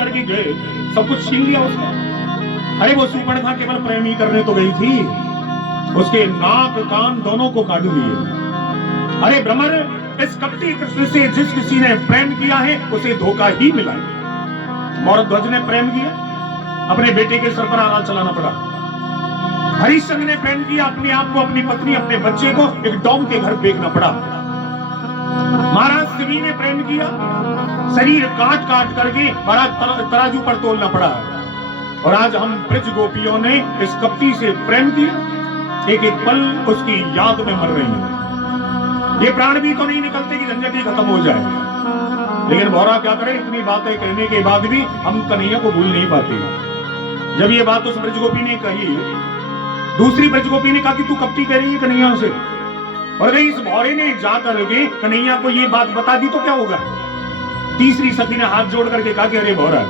करके गए, सब कुछ छीन लिया उसने। अरे वो सूर्पणखा केवल प्रेम ही करने तो गई थी, उसके नाक कान दोनों को काट दिए। अरे भ्रमर, इस कपटी कृष्ण से जिस किसी ने प्रेम किया है उसे धोखा ही मिला है। मौरध्वज ने प्रेम किया, अपने बेटे के सर पर आरा चलाना पड़ा। हरिश्चंद्र ने प्रेम किया, अपने आप को, अपनी पत्नी, अपने बच्चे को एक डॉम के घर बेचना पड़ा। महाराज शिवी ने प्रेम किया, शरीर काट काट करके बड़ा तराजू पर तोलना पड़ा। और आज हम ब्रज गोपियों ने इस कपटी से प्रेम किया, एक एक पल उसकी याद में मर रही है। ये प्राण भी तो नहीं निकलते कि झंझट ही खत्म हो जाए। लेकिन भौरा क्या करे, इतनी बातें कहने के बाद भी हम कन्हैया को भूल नहीं पाते। जब ये बात उस ब्रजगोपी ने कही, दूसरी ब्रजगोपी ने कहा कि तू कपटी कह रही है कन्हैया से। और इस भौरे ने जाकर के कन्हैया को ये बात बता दी तो क्या होगा। तीसरी सखी ने हाथ जोड़ करके कहा कि अरे भौरा,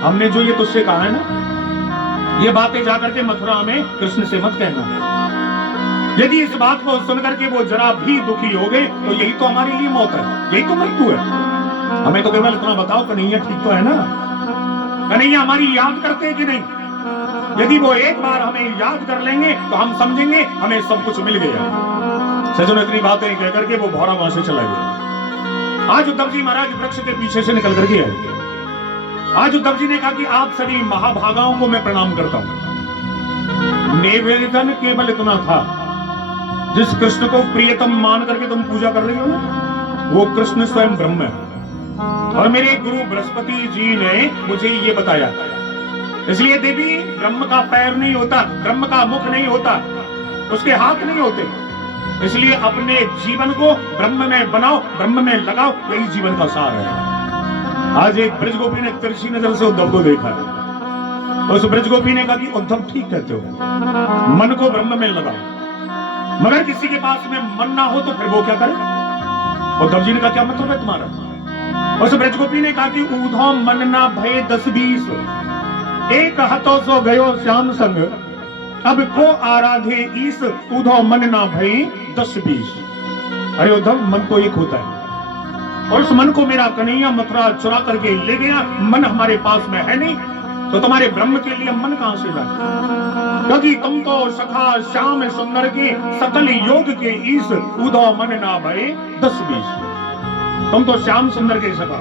हमने जो ये तुझसे कहा है ना, ये बातें जाकर के मथुरा में कृष्ण से मत कहना। यदि इस बात को सुनकर के वो जरा भी दुखी हो गए तो यही तो हमारे लिए मौत है, यही तो मृत्यु है। हमें तो केवल इतना बताओ कन्हैया ठीक तो है ना, कन्हैया हमारी याद करते हैं कि नहीं। यदि वो एक बार हमें याद कर लेंगे तो हम समझेंगे हमें सब कुछ मिल गया। सजनों, इतनी बातें कहकर के वो भौरा वहां से चला गया। आज उद्धव जी महाराज वृक्ष के पीछे से निकल करके आए। आज उद्धव जी ने कहा कि आप सभी महाभागाओं को मैं प्रणाम करता हूं। निवेदन केवल इतना था, जिस कृष्ण को प्रियतम मान करके तुम पूजा कर रही हो ना, वो कृष्ण स्वयं ब्रह्म है। और मेरे गुरु बृहस्पति जी ने मुझे ये बताया। इसलिए देवी, ब्रह्म का पैर नहीं होता, ब्रह्म का मुख नहीं होता, उसके हाथ नहीं होते। इसलिए अपने जीवन को ब्रह्म में बनाओ, ब्रह्म में लगाओ, यही जीवन का सार है। आज एक ब्रजगोपी ने तिरछी नजर से उद्धव को देखा है। उस ब्रजगोपी ने कहा कि उद्धव ठीक कहते हो, मन को ब्रह्म में लगाओ। मगर किसी के पास में मन ना हो तो फिर वो क्या करे। उद्धव जी ने कहा क्या मतलब है तुम्हारा। उस ब्रजगोपी ने कहा कि ऊधो मन ना भय 10-20, एक हतो सो गयो श्याम संग, अब को आराधे ईस, ऊधो मन ना भय 10-20। अरे उद्धव, मन तो एक होता है और उस मन को मेरा कन्हैया मथुरा चुरा करके ले गया। मन हमारे पास में है नहीं तो तुम्हारे ब्रह्म के लिए मन कहां से लाए। क्योंकि तुम तो सखा श्याम सुंदर के सकल योग के ईस, उधो मन ना भय 10-20। तुम तो श्याम सुंदर के सखा।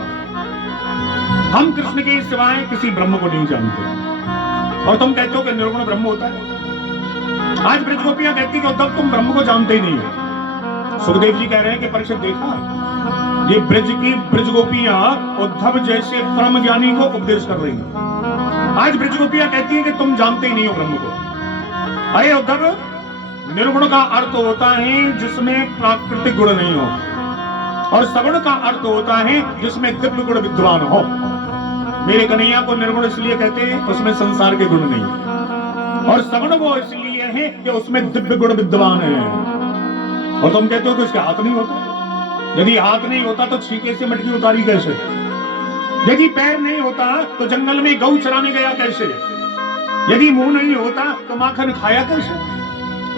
हम कृष्ण के सिवाय किसी ब्रह्म को नहीं जानते और तुम कहते हो कि निर्गुण ब्रह्म होता है। आज ब्रजगोपियां कहती कि उद्धव तुम ब्रह्म को जानते ही नहीं हो। सुखदेव जी कह रहे हैं कि परीक्षित देखा, ये ब्रज की ब्रजगोपियां उद्धव जैसे परम ज्ञानी को उपदेश कर रही हैं। आज ब्रजगोपियां कहती हैं कि तुम जानते ही नहीं हो ब्रह्म को। अरे उद्धव, निर्गुण का अर्थ होता है जिसमें प्राकृतिक गुण नहीं हो, और सगुण का अर्थ होता है जिसमें दिव्य गुण विद्वान हो। मेरे कन्हैया को निर्गुण इसलिए कहते हैं उसमें संसार के गुण नहीं, और सगुण वो इसलिए है कि उसमें दिव्य गुण विद्वान है। और तुम कहते हो कि उसके हाथ नहीं होता। यदि हाथ नहीं होता तो छीके से मटकी उतारी कैसे। यदि पैर नहीं होता तो जंगल में गऊ चराने गया कैसे। यदि मुंह नहीं होता तो माखन खाया कैसे।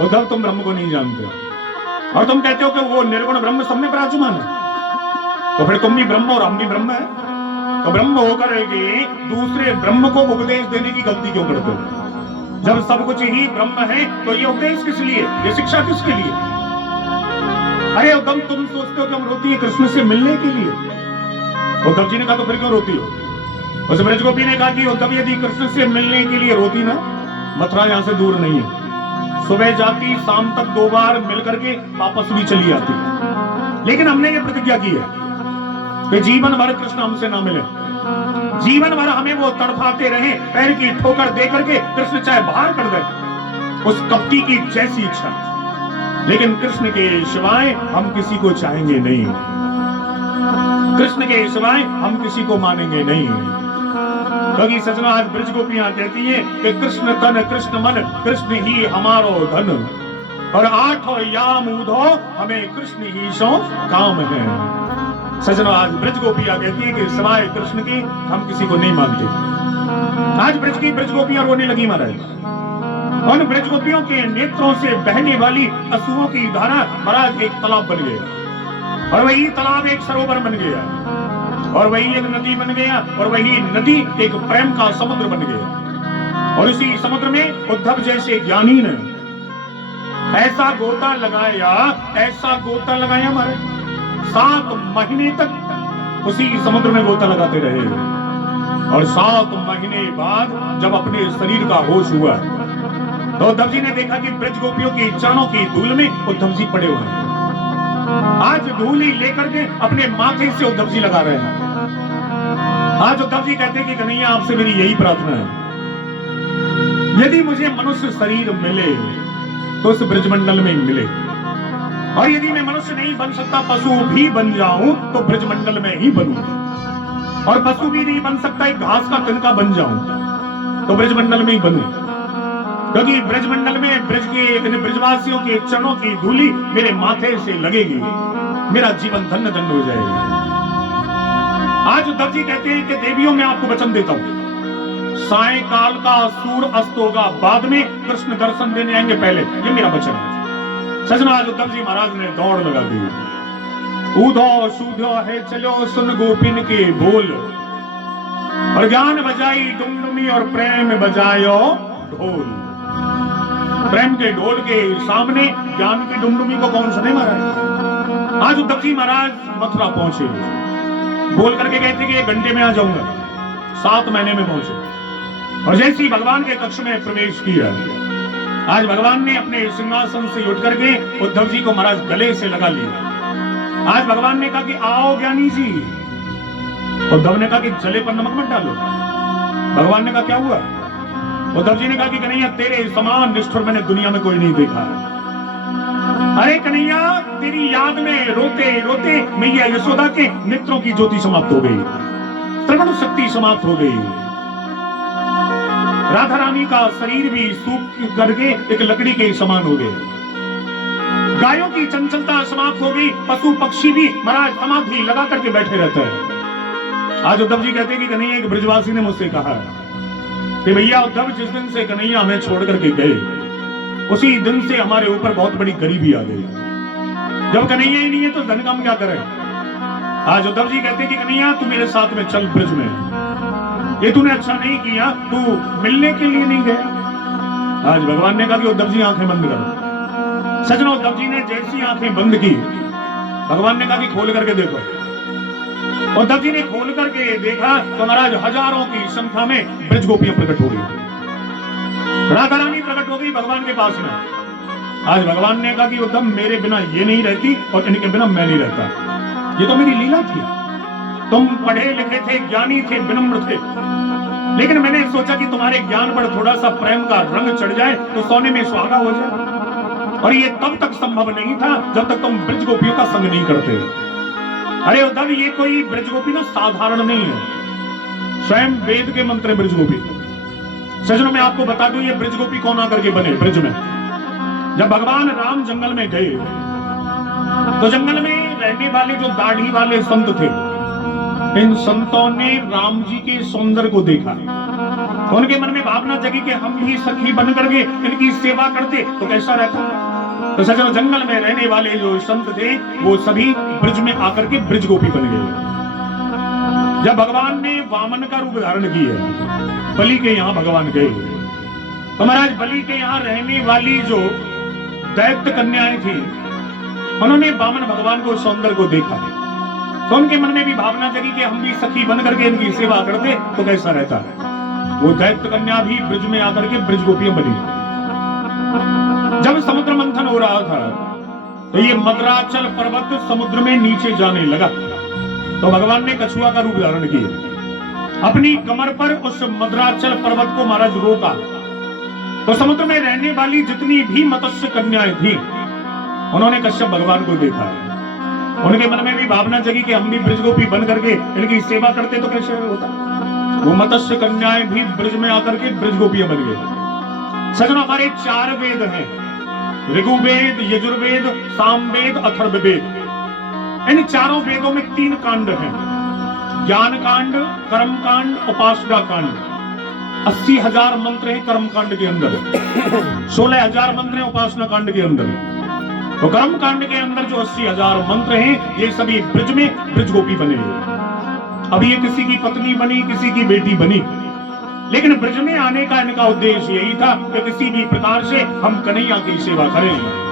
उद्धव, तुम ब्रह्म को नहीं जानते और तुम कहते हो कि वो निर्गुण ब्रह्म सब में विराजमान है। तो फिर तुम भी ब्रह्म और हम भी ब्रह्म है। तो ब्रह्म होकर के दूसरे ब्रह्म को उपदेश देने की गलती क्यों करते हो। जब सब कुछ ही ब्रह्म है तो ये उपदेश किस लिए, ये शिक्षा किसके लिए। अरे उद्धव, तुम सोचते हो कि हम रोती है कृष्ण से मिलने के लिए। उद्धव जी ने कहा तो फिर क्यों रोती हो। उस ब्रजगोपी ने कहा कि उद्धव, यदि कृष्ण से मिलने के लिए रोती ना, मथुरा यहां से दूर नहीं है। सुबह जाती, शाम तक 2 बार मिलकर के वापस भी चली आती। लेकिन हमने ये प्रतिज्ञा की है कि जीवन भर कृष्ण हमसे ना मिले, जीवन भर हमें वो तड़फाते रहे, पैर की ठोकर दे करके कृष्ण चाहे बाहर कर दे, उस कपटी की जैसी इच्छा। लेकिन कृष्ण के सिवाय हम किसी को चाहेंगे नहीं, कृष्ण के सिवाय हम किसी को मानेंगे नहीं। क्योंकि सजना, आज ब्रजगोपियां कहती है कि कृष्ण तन कृष्ण मन, कृष्ण ही हमारो धन, और 8 याम ऊधो हमें कृष्ण ही सो काम है। सजना, आज ब्रजगोपियां कहती है कि सिवाय कृष्ण की हम किसी को नहीं मानते। आज ब्रज की ब्रजगोपियां रोने लगी महाराज। उन ब्रजगोपियों के नेत्रों से बहने वाली अश्रुओं की धारा महाराज एक तालाब बन गया, और वही तालाब एक सरोवर बन गया। और वही एक नदी बन गया, और वही नदी एक प्रेम का समुद्र बन गया। और इसी समुद्र में उद्धव जैसे ज्ञानी ने ऐसा गोता लगाया, ऐसा गोता लगाया हमारे 7 महीने तक उसी समुद्र में गोता लगाते रहे। और 7 महीने बाद जब अपने शरीर का होश हुआ तो उद्धव जी ने देखा कि ब्रज गोपियों की चरणों की धूल में उद्धव जी पड़े हुए हैं। आज धूल ही लेकर के अपने माथे से उद्धव जी लगा रहे हैं। आज उद्धव जी कहते हैं कि कन्हैया आपसे मेरी यही प्रार्थना है, यदि मुझे मनुष्य शरीर मिले तो उस ब्रजमंडल में मिले, और यदि मैं मनुष्य नहीं बन सकता, पशु भी बन जाऊं तो ब्रजमंडल में ही बनूं, और पशु भी नहीं बन सकता, एक घास का तिनका बन जाऊं तो ब्रजमंडल में ही बनूं, क्योंकि ब्रजमंडल में ब्रजवासियों के चरणों की धूली मेरे माथे से लगेगी, मेरा जीवन धन्य धन्य हो जाएगा। आज उद्धव जी कहते हैं कि देवियों में आपको वचन देता हूं, सायकाल का सूर्य अस्त होगा, बाद में कृष्ण दर्शन देने आएंगे, पहले ये मेरा वचन है। सजना आज उद्धव जी महाराज ने दौड़ लगा दी, ऊधो सूधो है चलो सुन गोपिन के बोल, और ज्ञान बजाई डुमडुमी और प्रेम बजायो ढोल। प्रेम के ढोल के सामने ज्ञान की डुमडुमी को कौन सुने महाराज। आज उद्धव जी महाराज मथुरा पहुंचे, बोल करके कहते कि 1 घंटे में आ जाऊंगा, 7 महीने में पहुंचे, और जैसे ही भगवान के कक्ष में प्रवेश किया, आज भगवान ने अपने सिंहासन से उठ करके उद्धव जी को महाराज गले से लगा लिया। आज भगवान ने कहा कि आओ ज्ञानी जी। उद्धव ने कहा कि जले पर नमक मत डालो। भगवान ने कहा क्या हुआ? उद्धव जी ने कहा कि कन्हैया तेरे समान निष्ठुर मैंने दुनिया में कोई नहीं देखा। अरे कन्हैया तेरी याद में रोते रोते मैया यशोदा के नेत्रों की ज्योति समाप्त हो गई, त्रिगुण शक्ति समाप्त हो गई, राधा रानी का शरीर भी सूख करके एक लकड़ी के समान हो गए, गायों की चंचलता समाप्त हो गई, पशु पक्षी भी महाराज समाधि लगा करके बैठे रहते हैं। आज उद्धव जी कहते हैं कि कन्हैया एक ब्रजवासी ने मुझसे कहा कि भैया उद्धव जिस दिन से कन्हैया हमें छोड़ करके गए उसी दिन से हमारे ऊपर बहुत बड़ी गरीबी आ गई, जब कन्हैया ही नहीं है तो धन का हम क्या करें। आज उद्धव जी कहते हैं कि कन्हैया तू मेरे साथ में चल ब्रज में, ये तूने अच्छा नहीं किया, तू मिलने के लिए नहीं गया। आज भगवान ने कहा कि उद्धव जी आंखें बंद करो। सजना उद्धव जी ने जैसी आंखें बंद की, भगवान ने कहा कि खोल करके देखो। उद्धव जी ने खोल करके देखा तो महाराज हजारों की संख्या में ब्रज गोपियां प्रकट हो गई, राधा रानी प्रकट हो गई भगवान के पास में। आज भगवान ने कहा कि उद्धव मेरे बिना ये नहीं रहती और इनके बिना मैं नहीं रहता, ये तो मेरी लीला थी। तुम पढ़े लिखे थे, ज्ञानी थे, विनम्र थे, लेकिन मैंने सोचा कि तुम्हारे ज्ञान पर थोड़ा सा प्रेम का रंग चढ़ जाए तो सोने में सुहागा हो जाए, और ये तब तक संभव नहीं था जब तक तुम ब्रज गोपियों का संग नहीं करते। अरे उद्धव ये कोई ब्रज गोपी ना साधारण नहीं है, स्वयं वेद के मंत्र ब्रज गोपी। सजनों में आपको बता दूं ये ब्रज गोपी कौन आकर के बने ब्रज में। जब भगवान राम जंगल में गए तो जंगल में रहने वाले जो दाढ़ी वाले संत थे, इन संतों ने राम जी के सौंदर्य को देखा, तो उनके मन में भावना जगी कि हम भी सखी बन करके इनकी सेवा करते तो कैसा रहता। तो सजनों जंगल में रहने वाले जो संत थे वो सभी ब्रज में आकर के ब्रज गोपी बन गए। जब भगवान ने वामन का रूप धारण किया, बलि के यहाँ भगवान गए, तो महाराज बलि के यहाँ रहने वाली जो दैत्य कन्याएं थी, उन्होंने वामन भगवान को सौंदर्य को देखा, तो उनके मन में भी भावना जगी कि हम भी सखी बन करके इनकी सेवा करते तो कैसा रहता है। वो दैत्य कन्या भी ब्रज में आकर के ब्रज गोपियां बनी। जब समुद्र मंथन हो रहा था तो ये मद्राचल पर्वत समुद्र में नीचे जाने लगा, तो भगवान ने कछुआ का रूप धारण किया, अपनी कमर पर उस मद्राचल पर्वत को महाराज रोका, तो समुद्र में रहने वाली जितनी भी मत्स्य कन्याएं थी उन्होंने कश्यप भगवान को देखा। उनके मन में भी भावना जगी कि हम भी ब्रज गोपी बन करके इनकी सेवा करते तो कैसे होता। वो मत्स्य कन्याएं भी ब्रज में आकर के ब्रज गोपियां बन गए। सजनों हमारे 4 वेद हैं, ऋग्वेद, यजुर्वेद, सामवेद, अथर्ववेद। इन चारों वेदों में 3 कांड हैं, ज्ञान कांड, कर्म कांड, उपासना कांड। 80,000 मंत्र हैं कर्म कांड के अंदर, 16,000 मंत्र हैं उपासना कांड के अंदर। तो कर्म कांड के अंदर जो 80,000 मंत्र हैं ये सभी ब्रज में ब्रज गोपी बने हुए। अब ये किसी की पत्नी बनी, किसी की बेटी बनी, लेकिन ब्रज में आने का इनका उद्देश्य यही था कि किसी भी प्रकार से हम कन्हैया की सेवा करें।